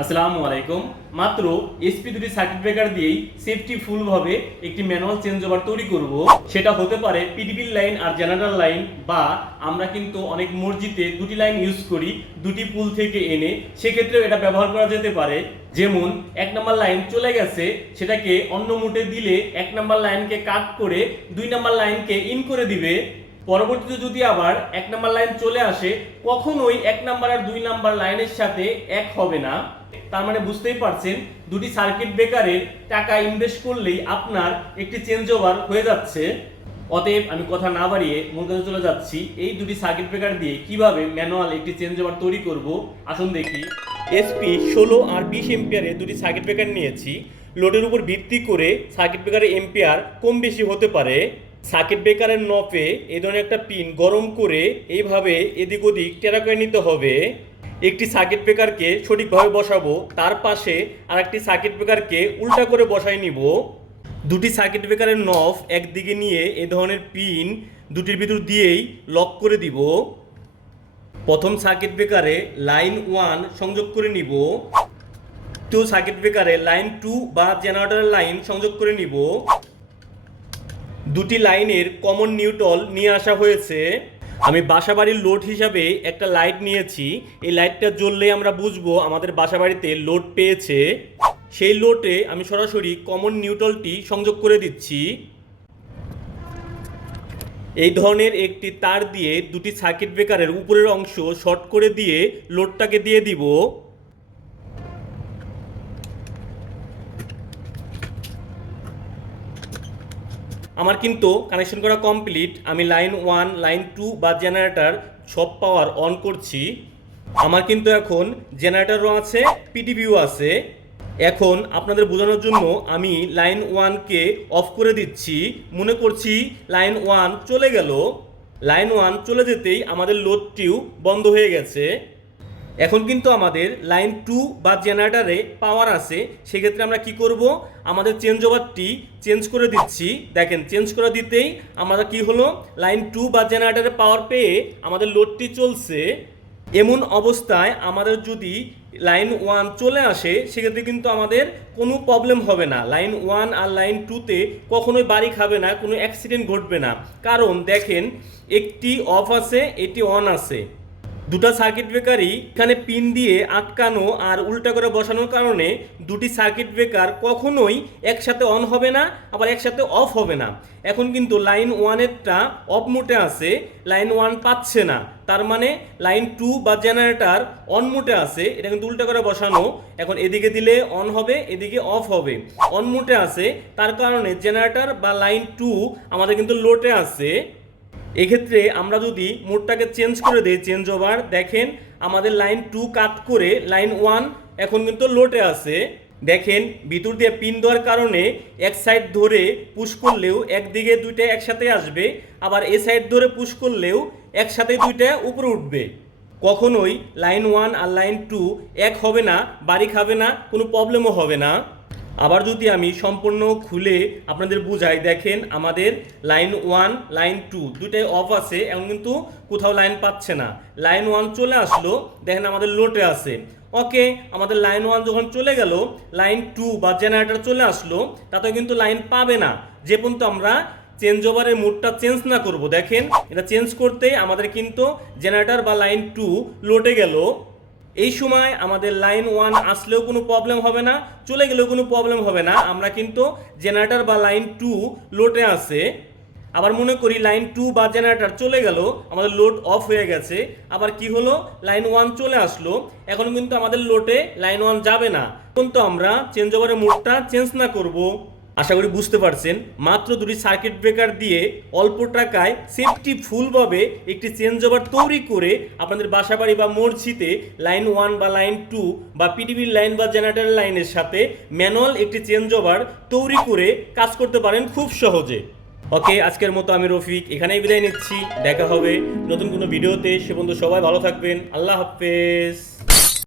আসসালামু আলাইকুম। মাত্র এসপি দুটি সার্কিট ব্রেকার দিয়েই সেফটি ফুলভাবে একটি ম্যানুয়াল চেঞ্জ ওভার তৈরি করব। সেটা হতে পারে পিডিবির লাইন আর জেনারেল লাইন বা আমরা কিন্তু অনেক মসজিদে দুটি লাইন ইউজ করি, দুটি পুল থেকে এনে। সেক্ষেত্রেও এটা ব্যবহার করা যেতে পারে। যেমন এক নম্বর লাইন চলে গেছে, সেটাকে অন্য মুটে দিলে এক নম্বর লাইনকে কাট করে দুই নম্বর লাইনকে ইন করে দিবে। পরবর্তীতে যদি আবার এক নাম্বার লাইন চলে আসে, কখনোই এক নাম্বার আর দুই নাম্বার লাইনের সাথে এক হবে না। তার মানে বুঝতেই পারছেন, দুটি সার্কিট ব্রেকারের টাকা ইনভেস্ট করলেই আপনার একটি চেঞ্জ ওভার হয়ে যাচ্ছে। অতএব আমি কথা না বাড়িয়ে মূল কাজে চলে যাচ্ছি। এই দুটি সার্কিট ব্রেকার দিয়ে কীভাবে ম্যানুয়াল একটি চেঞ্জ ওভার তৈরি করব? আসুন দেখি। এসপি ষোলো আর বিশ এম্পিয়ারের দুটি সার্কিট ব্রেকার নিয়েছি। লোডের উপর ভিত্তি করে সার্কিট ব্রেকারের এম্পিয়ার কম বেশি হতে পারে। সার্কিট ব্রেকারের নপে এই ধরনের একটা পিন গরম করে এইভাবে এদিক ওদিক টেরা করে নিতে হবে। একটি সার্কিট ব্রেকারকে সঠিকভাবে বসাবো, তার পাশে আর একটি সার্কিট ব্রেকারকে উল্টা করে বসাই নিব। দুটি সার্কিট ব্রেকারের নফ একদিকে নিয়ে এ ধরনের পিন দুটির ভিতর দিয়েই লক করে দিব। প্রথম সার্কিট ব্রেকারে লাইন ওয়ান সংযোগ করে নিব। টু সার্কিট ব্রেকারে লাইন টু বা জেনারেটরের লাইন সংযোগ করে নিব। দুটি লাইনের কমন নিউট্রল নিয়ে আসা হয়েছে। আমি বাসাবাড়ির লোড হিসাবে একটা লাইট নিয়েছি। এই লাইটটা জ্বললে আমরা বুঝব আমাদের বাসাবাড়িতে লোড পেয়েছে। সেই লোডে আমি সরাসরি কমন নিউট্রলটি সংযোগ করে দিচ্ছি। এই ধরনের একটি তার দিয়ে দুটি সার্কিট ব্রেকারের উপরের অংশ শর্ট করে দিয়ে লোডটাকে দিয়ে দিব। আমার কিন্তু কানেকশন করা কমপ্লিট আমি লাইন ওয়ান লাইন টু বা জেনারেটার সব পাওয়ার অন করছি। আমার কিন্তু এখন জেনারেটরও আছে পিডিবিও আছে। এখন আপনাদের বোঝানোর জন্য আমি লাইন ওয়ানকে অফ করে দিচ্ছি। মনে করছি লাইন ওয়ান চলে গেল। লাইন ওয়ান চলে যেতেই আমাদের লোডটিও বন্ধ হয়ে গেছে। এখন কিন্তু আমাদের লাইন টু বা জেনারেটারে পাওয়ার আছে, সেক্ষেত্রে আমরা কি করব? আমাদের চেঞ্জ ওভারটি চেঞ্জ করে দিচ্ছি। দেখেন চেঞ্জ করে দিতেই আমাদের কি হলো? লাইন টু বা জেনারেটারে পাওয়ার পেয়ে আমাদের লোডটি চলছে। এমন অবস্থায় আমাদের যদি লাইন ওয়ান চলে আসে, সেক্ষেত্রে কিন্তু আমাদের কোনো প্রবলেম হবে না। লাইন ওয়ান আর লাইন টুতে কখনোই বাড়ি খাবে না, কোনো অ্যাক্সিডেন্ট ঘটবে না। কারণ দেখেন, একটি অফ আছে এটি অন আছে। দুটো সার্কিট ব্রেকারই এখানে পিন দিয়ে আটকানো আর উল্টা করে বসানোর কারণে দুটি সার্কিট ব্রেকার কখনোই একসাথে অন হবে না, আবার একসাথে অফ হবে না। এখন কিন্তু লাইন ওয়ানেরটা অফ মোটে আছে লাইন ওয়ান পাচ্ছে না। তার মানে লাইন টু বা জেনারেটার অন মোটে আছে, এটা কিন্তু উল্টা করে বসানো। এখন এদিকে দিলে অন হবে, এদিকে অফ হবে। অন মোটে আছে, তার কারণে জেনারেটার বা লাইন টু আমাদের কিন্তু লোটে আছে। এক্ষেত্রে আমরা যদি মোডটাকে চেঞ্জ করে দিই, চেঞ্জ ওভার দেখেন আমাদের লাইন টু কাট করে লাইন ওয়ান এখন কিন্তু লোটে আছে। দেখেন ভিতর দিয়ে পিন দেওয়ার কারণে এক সাইড ধরে পুশ করলেও একদিকে দুইটা একসাথে আসবে, আবার এ সাইড ধরে পুশ করলেও একসাথে দুইটা উপরে উঠবে। কখনোই লাইন ওয়ান আর লাইন টু এক হবে না বাড়ি খাবে না, কোনো প্রবলেমও হবে না। আবার যদি আমি সম্পূর্ণ খুলে আপনাদের বুঝাই, দেখেন আমাদের লাইন ওয়ান, লাইন টু দুটাই অফ আছে এবং কিন্তু কোথাও লাইন পাচ্ছে না। লাইন ওয়ান চলে আসলো, দেখেন আমাদের লোটে আছে। ওকে, আমাদের লাইন ওয়ান যখন চলে গেল, লাইন টু বা জেনারেটর চলে আসলো, তাতে কিন্তু লাইন পাবে না। যে পর্যন্ত আমরা চেঞ্জ ওভারের মোডটা চেঞ্জ না করব, দেখেন, এটা চেঞ্জ করতে আমাদের কিন্তু জেনারেটর বা লাইন টু লোটে গেল। এই সময় আমাদের লাইন ওয়ান আসলেও কোনো প্রবলেম হবে না, চলে গেলেও কোনো প্রবলেম হবে না। আমরা কিন্তু জেনারেটর বা লাইন টু লোটে আছে। আবার মনে করি লাইন টু বা জেনারেটর চলে গেল, আমাদের লোড অফ হয়ে গেছে। আবার কি হলো? লাইন ওয়ান চলে আসলো। এখন কিন্তু আমাদের লোটে লাইন ওয়ান যাবে না। কিন্তু আমরা চেঞ্জ ওভারের মোডটা চেঞ্জ না করব। আশা করি বুঝতে পারছেন, মাত্র দুটি সার্কিট ব্রেকার দিয়ে অল্প টাকায় সেফটি ফুলভাবে একটি চেঞ্জ ওভার তৈরি করে আপনাদের বাসাবাড়ি বা মসজিদে লাইন ওয়ান বা লাইন টু বা পিডিবির লাইন বা জেনারেটর লাইনের সাথে ম্যানুয়াল একটি চেঞ্জ ওভার তৈরি করে কাজ করতে পারেন খুব সহজে। ওকে আজকের মতো আমি রফিক, এখানেই বিদায় নিচ্ছি, দেখা হবে নতুন কোনো ভিডিওতে, সে পর্যন্ত সবাই ভালো থাকবেন, আল্লাহ হাফেজ।